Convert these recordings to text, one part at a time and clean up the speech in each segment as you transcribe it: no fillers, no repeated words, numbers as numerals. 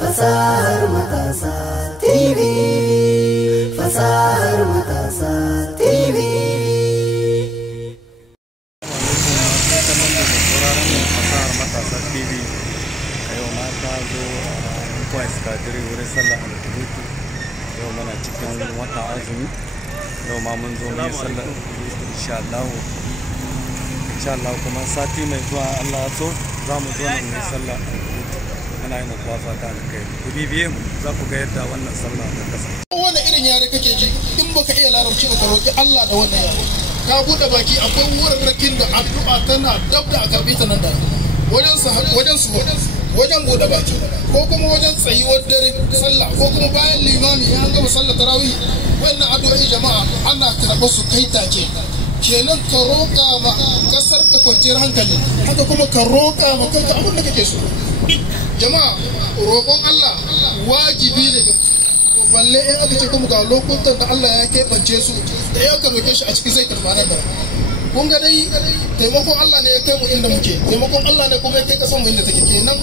Fasahar Matasa TV. Fasahar Matasa TV. Fasahar Matasa TV. A yau na ta zo a Kwais Kadiri wurin sallar alkurutu. Yau muna cikin watan azumi. Yau ma mun zo mu yi sallar alkurutu insha Allah kuma sati mai zuwa Allah so za mu zo nan mu yi sallar alkurutu. Muna yi muku fata da kai. Ku bibiye mu za ku ga yadda wannan sallah ta kasance. Wanda irin yare kake ji in baka iya larabci ka roki Allah da wannan yare. Ka buɗe baki akwai wurarrakin da addu'a tana dab da a karbi ta nan da wajen buɗe baki ko kuma wajen tsayuwar dare sallah ko kuma bayan limami ya gama sallah tarawih wannan addu'o'i jama'a ana karɓar su kai take kenan ka roƙa ma kasar ka kwanciyar hankali haka kuma ka roƙa ma kanka abin da kake so jama'a roƙon Allah wajibi ne balle in aka ce kuma ga lokutan da Allah ya keɓance su da ya roƙe shi a cikin sai karɓa nan da kun ga dai taimakon Allah ne ya kai mu inda muke taimakon Allah ne kuma ya kai kasan mu inda take kenan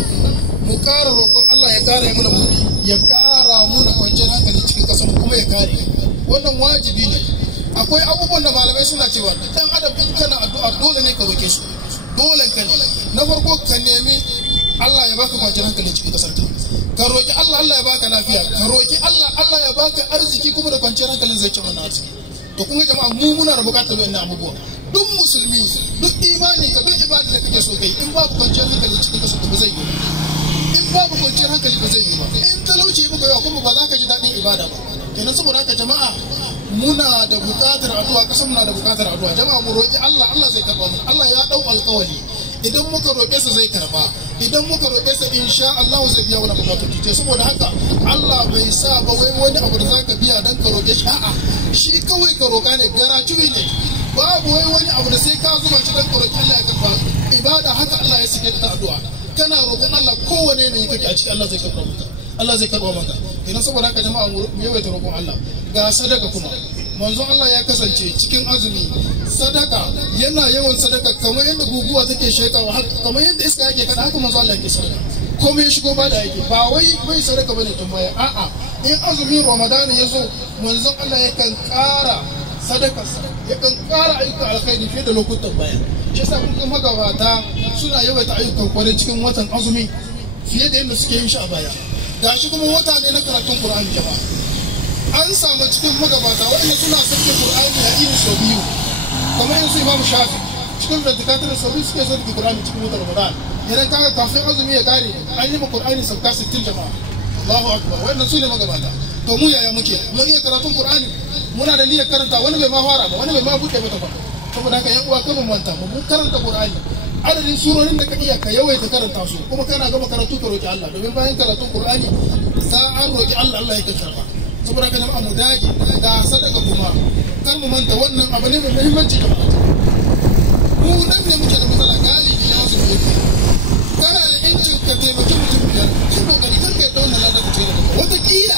mu ƙara roƙon Allah ya ƙara mana buɗi ya ƙara mana kwanciyar hankali cikin kasan mu kuma ya kare wannan wajibi ne akwai abubuwan da malamai suna cewa dan adam in kana addu'a dole ne ka roƙe su dole ka ne na farko ka nemi Allah ya baka kwanciyar hankali cikin kasar ka roƙi Allah Allah ya baka lafiya ka roƙi Allah Allah ya baka arziki kuma da kwanciyar hankalin zai ci wannan arziki to kun ga jama'a mu muna da bukatar wannan abubuwa duk musulmi duk imani ka duk ibada da kake so kai in babu kwanciyar hankali cikin kasar ba zai yi in babu kwanciyar hankali ba zai yi ba in talauci muka yawa kuma ba za ka ji daɗin ibada ba kenan saboda haka jama'a muna da bukatar addu'a kasan muna da bukatar addu'a jama'a mu roƙi Allah Allah zai karba mu Allah ya dau alƙawari idan muka roƙe sa zai karba idan muka roƙe sa insha Allah zai biya wani bukatun ce saboda haka Allah bai sa ba wai wani abu da zaka biya dan ka roƙe shi a'a shi kawai ka roƙa ne garatuwi ne babu wai wani abu da sai ka zuba shi dan ka roƙi Allah ya karba ibada haka Allah ya sike ta addu'a kana roƙon Allah kowane ne kake a cikin Allah zai karba maka Allah zai karba maka idan saboda haka jama'a mu yawaita roƙon Allah ga sadaka kuma manzo Allah ya kasance cikin azumi sadaka yana yawan sadaka kamar yadda guguwa take shekawa kamar yadda iska yake kada haka manzo Allah yake sadaka komai ya shigo ba da yake ba wai bai sadaka bane tun baya a'a in azumin Ramadan ya zo manzo Allah yakan ƙara sadaka yakan ƙara ayyukan alkhairi fiye da lokutan baya shi yasa kun magabata suna yawaita ayyukan kwarai cikin watan azumi fiye da yadda suke yin shi a baya gashi kuma wata ne na karatun Qur'ani jama'a an samu cikin magabata waɗanda suna sauke Qur'ani a irin sau biyu kamar yanzu Imam Shafi cikin verdikatar sau biyu suke sauke Qur'ani cikin watan Ramadan idan kaga kafin azumi ya kare an yi ma Qur'ani sauka 60 jama'a Allahu akbar waɗannan su ne magabata to mu yaya muke mun iya karatun Qur'ani muna da niyyar karanta wani bai ma fara ba wani bai ma buɗe mata ba saboda haka yan uwa kan manta mu karanta Qur'ani adadin surorin da ka iya ka yawaita karanta su kuma kana gama karatu ka roki Allah domin bayan karatun Qur'ani sa'an roki Allah Allah ya karba saboda haka jama'a mu dage da sadaka kuma kar mu manta wannan abu ne mai muhimmanci jama'a mu nan ne muke da matsala galibi ya su yake kana da incin ka taimaki mutum biyar shi kokari kar ka yadda wannan ladar ce da wata kila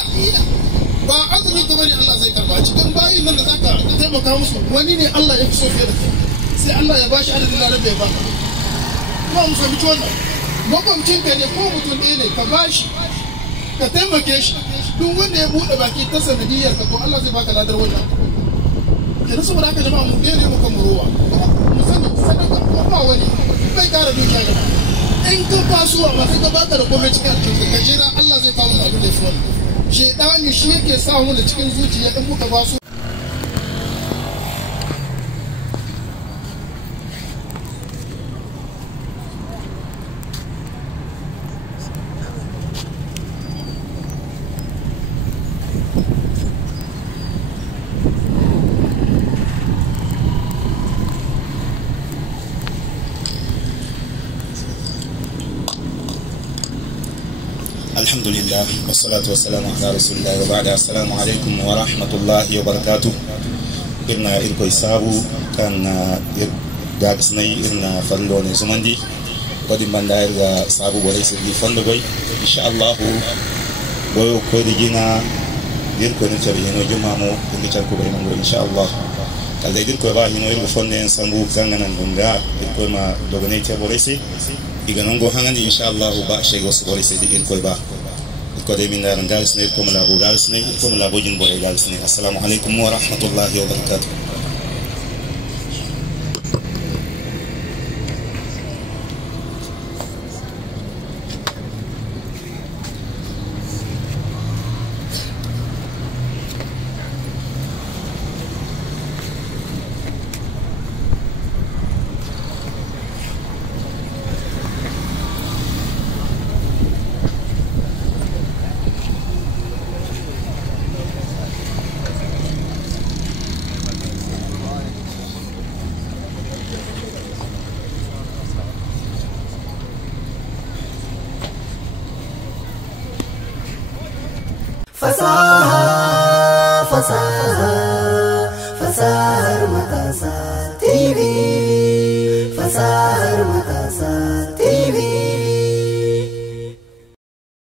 ba azumin ka bane Allah zai karba cikin bayin nan da zaka taimaka musu wani ne Allah ya fi so fiye da kai sai Allah ya bashi adadin ladar da ya baka kuma mu fahimci wannan makwamcin ka ne ko mutum ɗaya ne ka bashi ka taimake shi duk wanda ya buɗe baki ta sanadiyar ka to Allah zai baka ladar wannan kenan saboda haka jama'a mu dai ne muka muruwa mu sani sadaka ko ba wani bai kara dukiya jama'a in ka fasuwa ma sai ka baka da komai cikin alƙur'ani ka jira Allah zai kawo mu abin da shi wannan shedani shi yake sa mu da cikin zuciya in muka basu Alhamdulillah wassalatu wassalamu ala rasulillah wa ba'da assalamu alaikum wa rahmatullahi wa barakatuh irna irko isabu kan ga bisnai irna fallo ne sumandi kodi banda irga sabu bare sirri fallo bai insha Allah boyo ko digina irko ne tabi no jumamo ni charko bai mango insha Allah kalda irko ba hino irko fonne sambu kanganan dunga irko ma dogane te borese iga nongo hangani inshallah ba shay wasu borese de irko ba ko de min ran gal sne ko mala bo gal sne ko mala bo jin bo gal sne. Assalamu alaikum wa rahmatullahi wa barakatuh. Fasahar Matasa TV. Fasahar Matasa